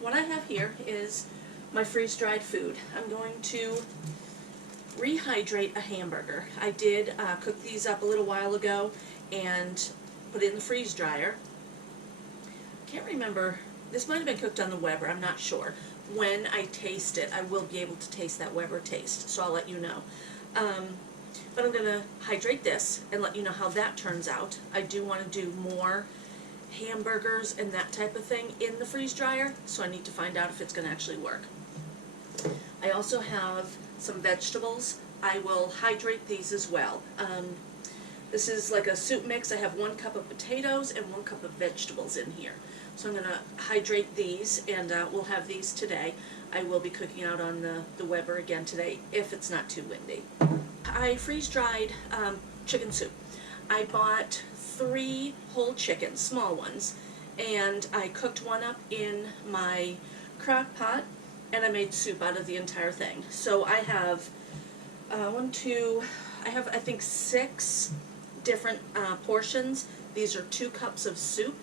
what I have here is my freeze-dried food. I'm going to rehydrate a hamburger. I did cook these up a little while ago and put it in the freeze dryer. Can't remember, this might have been cooked on the Weber, I'm not sure. When I taste it, I will be able to taste that Weber taste, so I'll let you know. But I'm going to hydrate this and let you know how that turns out. I do want to do more hamburgers and that type of thing in the freeze dryer, so I need to find out if it's going to actually work. I also have some vegetables. I will hydrate these as well. This is like a soup mix. I have 1 cup of potatoes and 1 cup of vegetables in here. So I'm going to hydrate these, and we'll have these today. I will be cooking out on the Weber again today if it's not too windy. I freeze-dried chicken soup. I bought 3 whole chickens, small ones, and I cooked one up in my crock pot, and I made soup out of the entire thing. So I have I think 6 different portions. These are 2 cups of soup.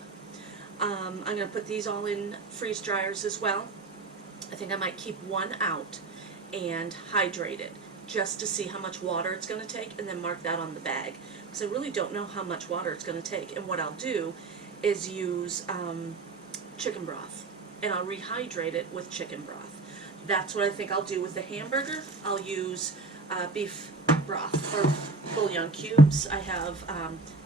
I'm going to put these all in freeze dryers as well. I think I might keep 1 out and hydrate it just to see how much water it's going to take, and then mark that on the bag, because I really don't know how much water it's going to take. And what I'll do is use chicken broth, and I'll rehydrate it with chicken broth. That's what I think I'll do with the hamburger. I'll use beef broth or bouillon cubes. I have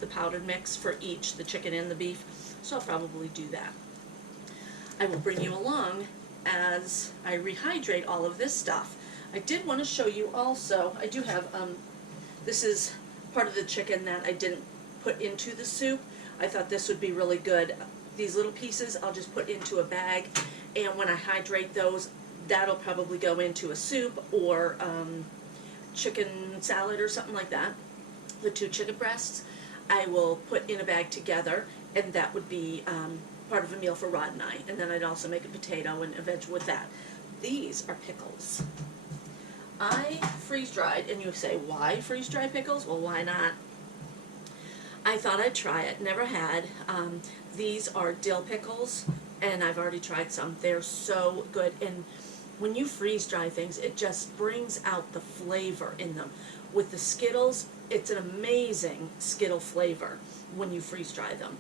the powdered mix for each, the chicken and the beef, so I'll probably do that. I will bring you along as I rehydrate all of this stuff. I did want to show you also, I do have, this is part of the chicken that I didn't put into the soup. I thought this would be really good. These little pieces I'll just put into a bag, and when I hydrate those, that'll probably go into a soup or chicken salad or something like that. The 2 chicken breasts I will put in a bag together, and that would be part of a meal for Rod and I. And then I'd also make a potato and a veg with that. These are pickles. I freeze-dried, and you say, why freeze-dried pickles? Well, why not? I thought I'd try it. Never had. These are dill pickles, and I've already tried some. They're so good. And when you freeze-dry things, it just brings out the flavor in them. With the Skittles, it's an amazing Skittle flavor when you freeze-dry them.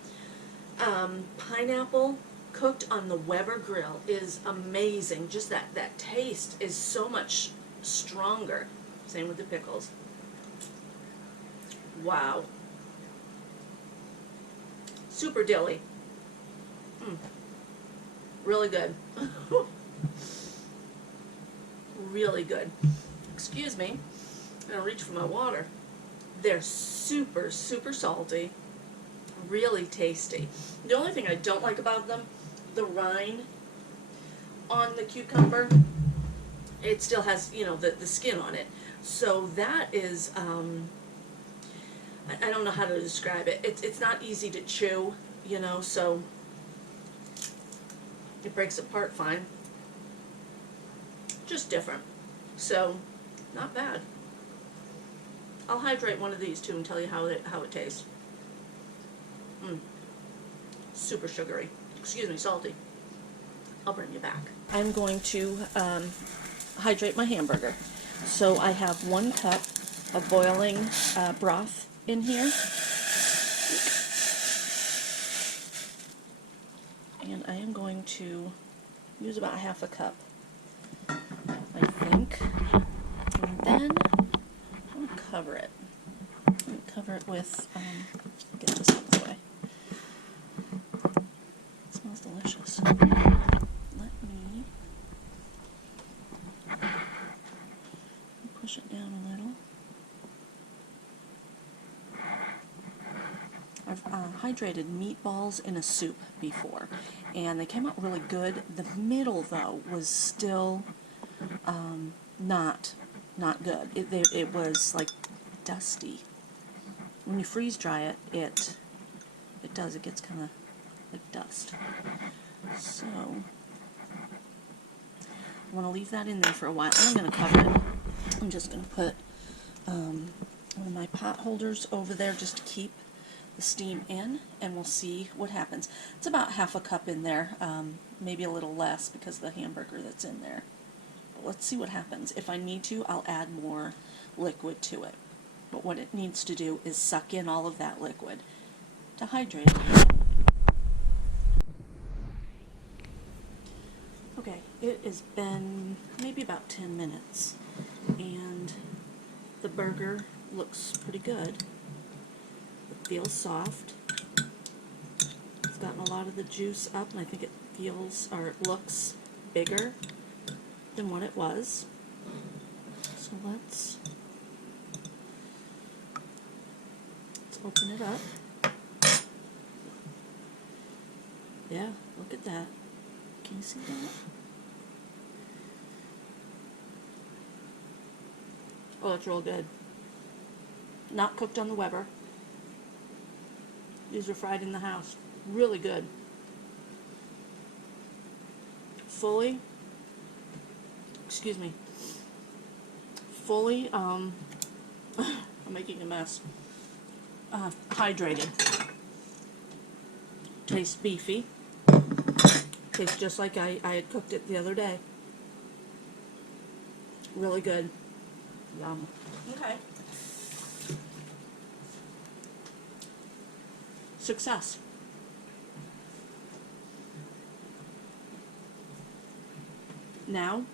Pineapple cooked on the Weber grill is amazing. Just that taste is so much stronger. Same with the pickles. Wow. Super dilly. Really good. Really good. Excuse me. I'm going to reach for my water. They're super, super salty. Really tasty. The only thing I don't like about them, the rind on the cucumber, it still has, you know, the skin on it. So that is, I don't know how to describe it. It's not easy to chew, you know, so it breaks apart fine. Just different. So, not bad. I'll hydrate one of these too and tell you how it tastes. Super sugary. Excuse me, salty. I'll bring you back. I'm going to hydrate my hamburger. So I have 1 cup of boiling broth in here. And I am going to use about 1/2 cup, I think. And then I'm going to cover it. I'm going to cover it with, get this out of the way. It smells delicious. Let me push it down a little. I've hydrated meatballs in a soup before, and they came out really good. The middle, though, was still not good. It was like dusty. When you freeze dry it, it gets kind of like dust. So I want to leave that in there for a while. I'm going to cover it. I'm just going to put one of my pot holders over there just to keep the steam in, and we'll see what happens. It's about half a cup in there, maybe a little less because of the hamburger that's in there. But let's see what happens. If I need to, I'll add more liquid to it. But what it needs to do is suck in all of that liquid to hydrate it. Okay, it has been maybe about 10 minutes, and the burger looks pretty good. It feels soft. It's gotten a lot of the juice up, and I think it feels, or it looks bigger than what it was. So let's open it up. Yeah, look at that. Can you see that? Oh, it's real good. Not cooked on the Weber. These are fried in the house. Really good. Fully, excuse me, fully, I'm making a mess. Hydrated. Tastes beefy. Tastes just like I had cooked it the other day. Really good. Yum. Okay. Success. Now,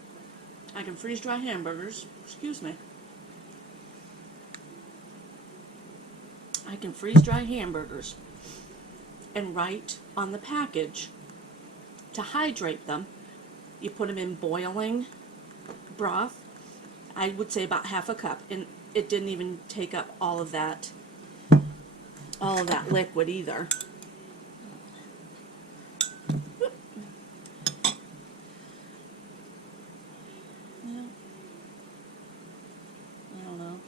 I can freeze dry hamburgers. Excuse me. I can freeze dry hamburgers and write on the package to hydrate them. You put them in boiling broth. I would say about half a cup, and it didn't even take up all of that liquid either. Yeah. I don't know.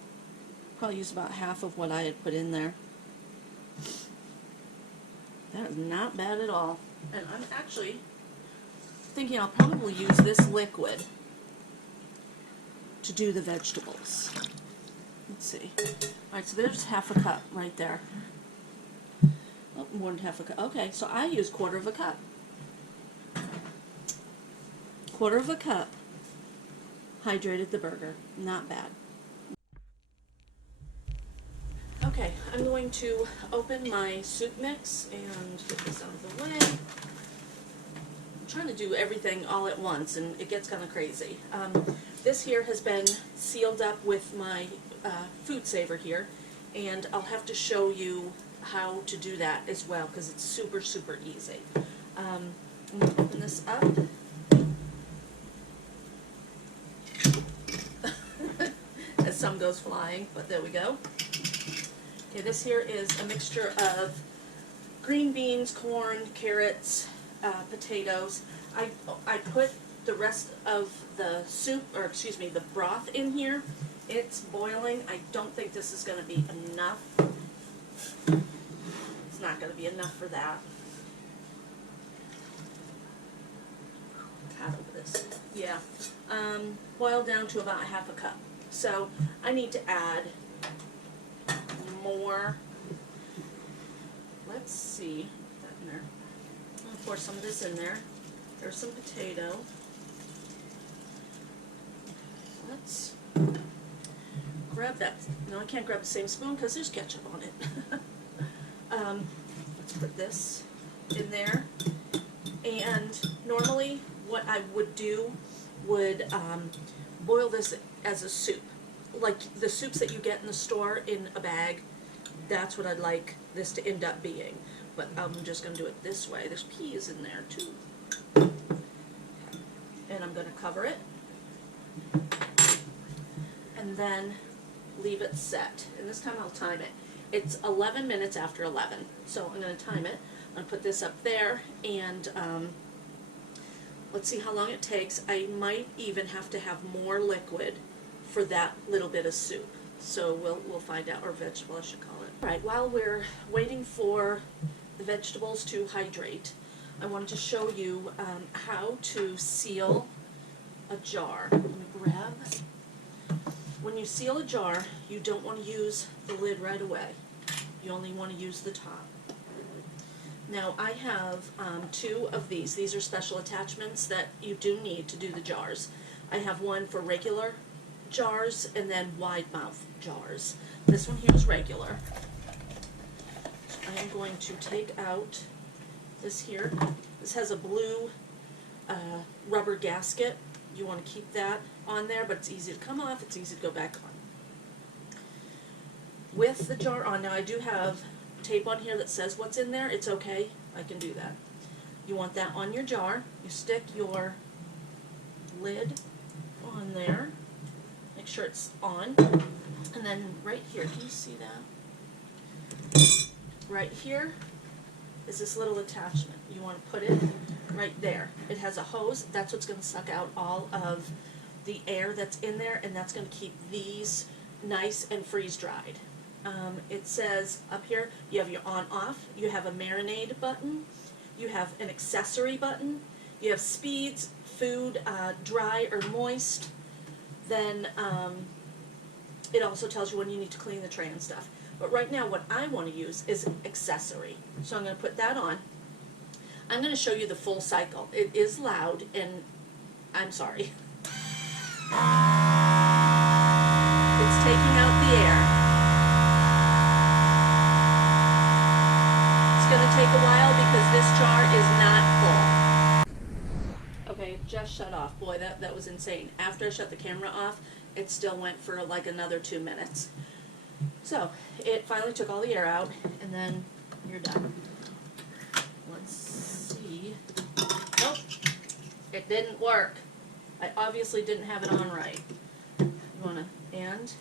Probably use about half of what I had put in there. That is not bad at all. And I'm actually thinking I'll probably use this liquid to do the vegetables. Let's see. Alright, so there's half a cup right there. Oh, more than half a cup. Okay, so I use quarter of a cup. Quarter of a cup hydrated the burger. Not bad. Okay, I'm going to open my soup mix and get this out of the way. I'm trying to do everything all at once, and it gets kind of crazy. This here has been sealed up with my food saver here, and I'll have to show you how to do that as well, because it's super, super easy. I'm going to open this up. As some goes flying, but there we go. Okay, this here is a mixture of green beans, corn, carrots, potatoes. I put the rest of the soup, or excuse me, the broth in here. It's boiling. I don't think this is going to be enough. It's not going to be enough for that. Cut over this. Yeah. Boiled down to about half a cup. So I need to add more. Let's see. Put that in there. I'll pour some of this in there. There's some potato. Let's grab that. No, I can't grab the same spoon because there's ketchup on it. Let's put this in there. And normally what I would do would boil this as a soup. Like the soups that you get in the store in a bag, that's what I'd like this to end up being. But I'm just going to do it this way. There's peas in there too. And I'm going to cover it. And then leave it set. And this time I'll time it. It's 11 minutes after 11. So I'm going to time it. I'm going to put this up there, and let's see how long it takes. I might even have to have more liquid for that little bit of soup. So we'll find out, or vegetable I should call it. Alright, while we're waiting for the vegetables to hydrate, I wanted to show you how to seal a jar. Let me grab. When you seal a jar, you don't want to use the lid right away. You only want to use the top. Now I have 2 of these. These are special attachments that you do need to do the jars. I have one for regular jars and then wide mouth jars. This one here is regular. I am going to take out this here. This has a blue rubber gasket. You want to keep that on there, but it's easy to come off, it's easy to go back on. With the jar on, now I do have tape on here that says what's in there. It's okay, I can do that. You want that on your jar. You stick your lid on there. Make sure it's on. And then right here, can you see that? Right here is this little attachment. You want to put it right there. It has a hose. That's what's going to suck out all of the air that's in there, and that's going to keep these nice and freeze-dried. It says up here, you have your on-off, you have a marinade button, you have an accessory button, you have speeds, food, dry or moist, then it also tells you when you need to clean the tray and stuff. But right now what I want to use is accessory. So I'm going to put that on. I'm going to show you the full cycle. It is loud, and I'm sorry. It's taking out the air. It's going to take a while because this jar is not full. Okay, it just shut off. Boy, that was insane. After I shut the camera off, it still went for like another 2 minutes. So, it finally took all the air out, and then you're done. Let's see. Nope, it didn't work. I obviously didn't have it on right. You wanna, and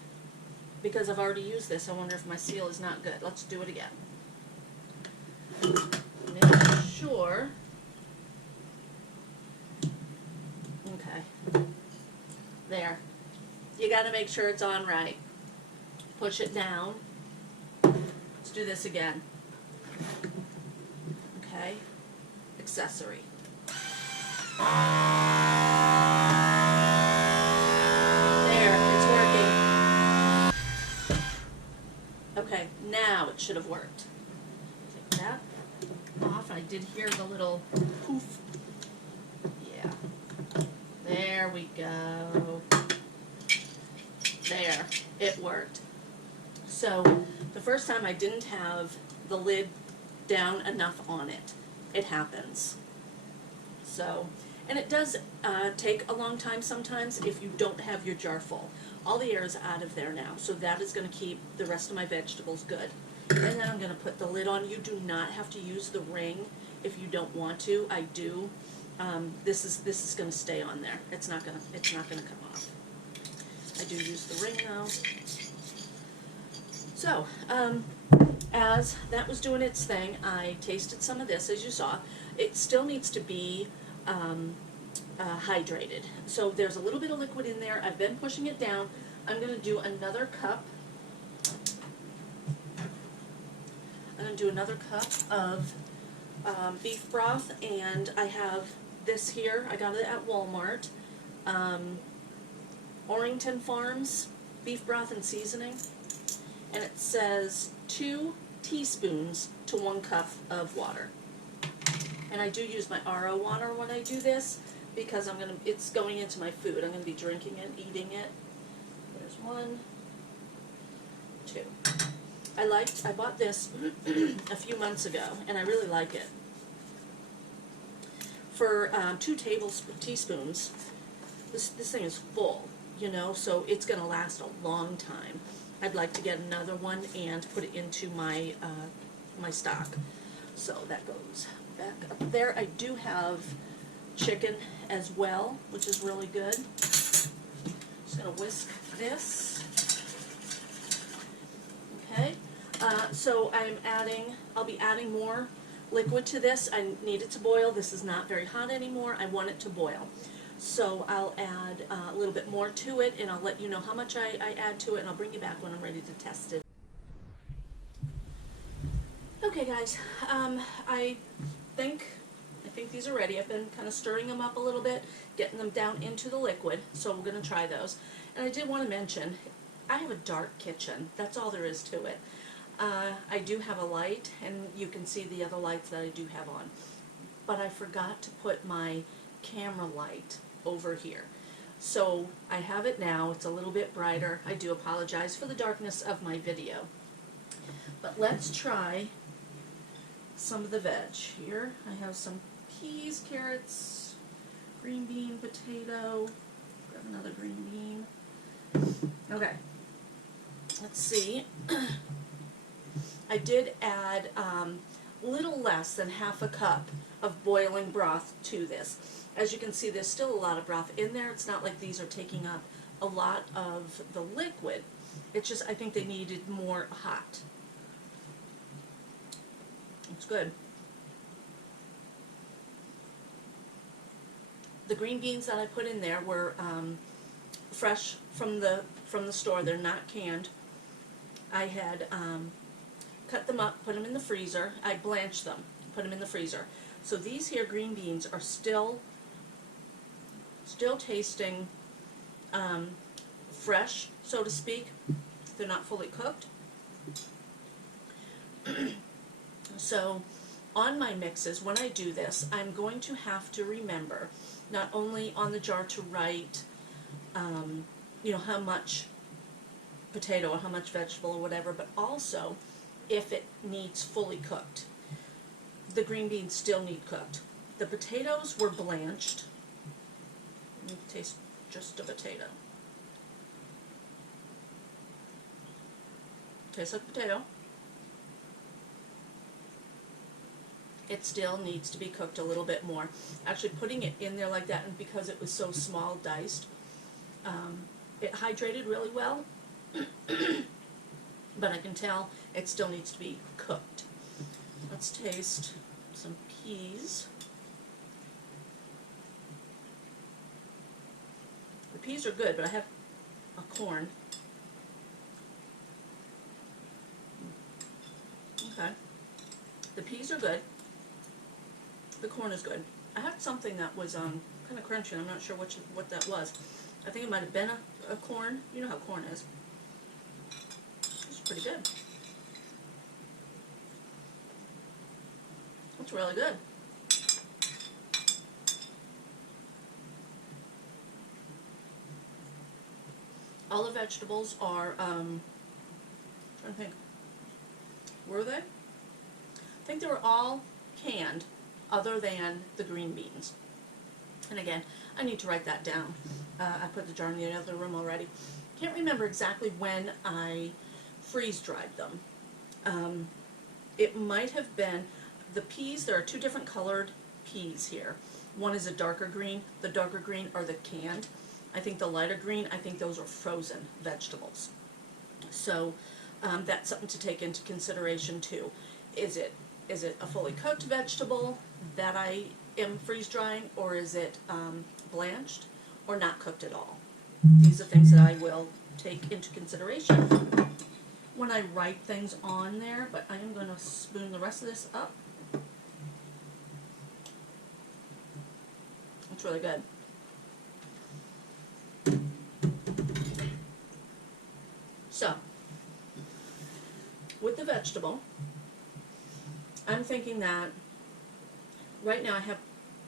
because I've already used this, I wonder if my seal is not good. Let's do it again. Make sure. Okay. There. You gotta make sure it's on right. Push it down. Let's do this again. Okay. Accessory. There, it's working. Okay, now it should have worked. Take that off. I did hear the little poof. Yeah. There we go. There, it worked. So, the first time I didn't have the lid down enough on it. It happens. So, and it does take a long time sometimes if you don't have your jar full. All the air is out of there now, so that is going to keep the rest of my vegetables good. And then I'm going to put the lid on. You do not have to use the ring if you don't want to. I do. This is going to stay on there. It's not going to come off. I do use the ring though. So, as that was doing its thing, I tasted some of this, as you saw. It still needs to be hydrated. So there's a little bit of liquid in there. I've been pushing it down. I'm going to do another cup. I'm going to do another cup of beef broth, and I have this here. I got it at Walmart. Orrington Farms beef broth and seasoning. And it says 2 teaspoons to 1 cup of water. And I do use my RO water when I do this because it's going into my food. I'm going to be drinking it, eating it. There's 1, 2. I bought this a few months ago, and I really like it. For 2 teaspoons, this thing is full, you know, so it's going to last a long time. I'd like to get another one and put it into my my stock. So that goes back up there. I do have chicken as well, which is really good. Just gonna whisk this. Okay. So I'll be adding more liquid to this. I need it to boil. This is not very hot anymore. I want it to boil. So I'll add a little bit more to it, and I'll let you know how much I add to it, and I'll bring you back when I'm ready to test it. Okay guys, I think these are ready. I've been kind of stirring them up a little bit, getting them down into the liquid, so we're going to try those. And I did want to mention, I have a dark kitchen. That's all there is to it. I do have a light, and you can see the other lights that I do have on. But I forgot to put my camera light over here. So I have it now. It's a little bit brighter. I do apologize for the darkness of my video. But let's try some of the veg here. I have some peas, carrots, green bean, potato. Grab another green bean. Okay. Let's see. I did add a little less than half a cup of boiling broth to this. As you can see, there's still a lot of broth in there. It's not like these are taking up a lot of the liquid. It's just, I think they needed more hot. It's good. The green beans that I put in there were fresh from the store. They're not canned. I had cut them up, put them in the freezer. I blanched them, put them in the freezer. So these here green beans are still tasting fresh, so to speak. They're not fully cooked. So on my mixes, when I do this, I'm going to have to remember not only on the jar to write, you know, how much potato or how much vegetable or whatever, but also if it needs fully cooked. The green beans still need cooked. The potatoes were blanched. Let me taste just a potato. Tastes like potato. It still needs to be cooked a little bit more. Actually, putting it in there like that, and because it was so small diced, it hydrated really well. But I can tell it still needs to be cooked. Let's taste some peas. The peas are good, but I have a corn. Okay. The peas are good. The corn is good. I had something that was kind of crunchy. I'm not sure what that was. I think it might have been a corn. You know how corn is. It's pretty good. It's really good. All the vegetables are, trying to think, were they? I think they were all canned, other than the green beans. And again, I need to write that down. I put the jar in the other room already. Can't remember exactly when I freeze-dried them. It might have been the peas. There are two different colored peas here. One is a darker green. The darker green are the canned. I think the lighter green, I think those are frozen vegetables. So that's something to take into consideration too. Is it a fully cooked vegetable that I am freeze-drying, or is it blanched or not cooked at all? These are things that I will take into consideration when I write things on there, but I am going to spoon the rest of this up. It's really good. So, with the vegetable, I'm thinking that right now I have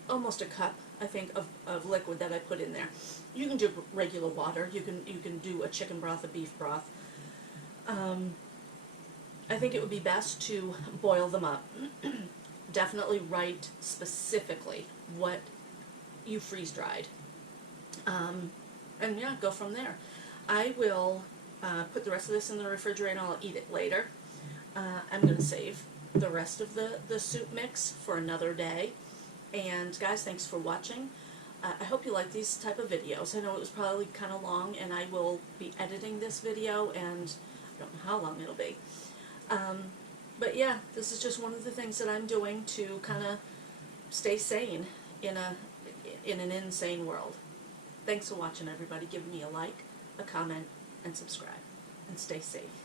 almost a cup, I think, of liquid that I put in there. You can do regular water. You can do a chicken broth, a beef broth. I think it would be best to boil them up. Definitely write specifically what you freeze-dried. And yeah, go from there. I will put the rest of this in the refrigerator and I'll eat it later. I'm going to save the rest of the soup mix for another day. And guys, thanks for watching. I hope you like these type of videos. I know it was probably kind of long, and I will be editing this video, and I don't know how long it'll be. But yeah, this is just one of the things that I'm doing to kind of stay sane in an insane world. Thanks for watching, everybody. Give me a like, a comment, and subscribe. And stay safe.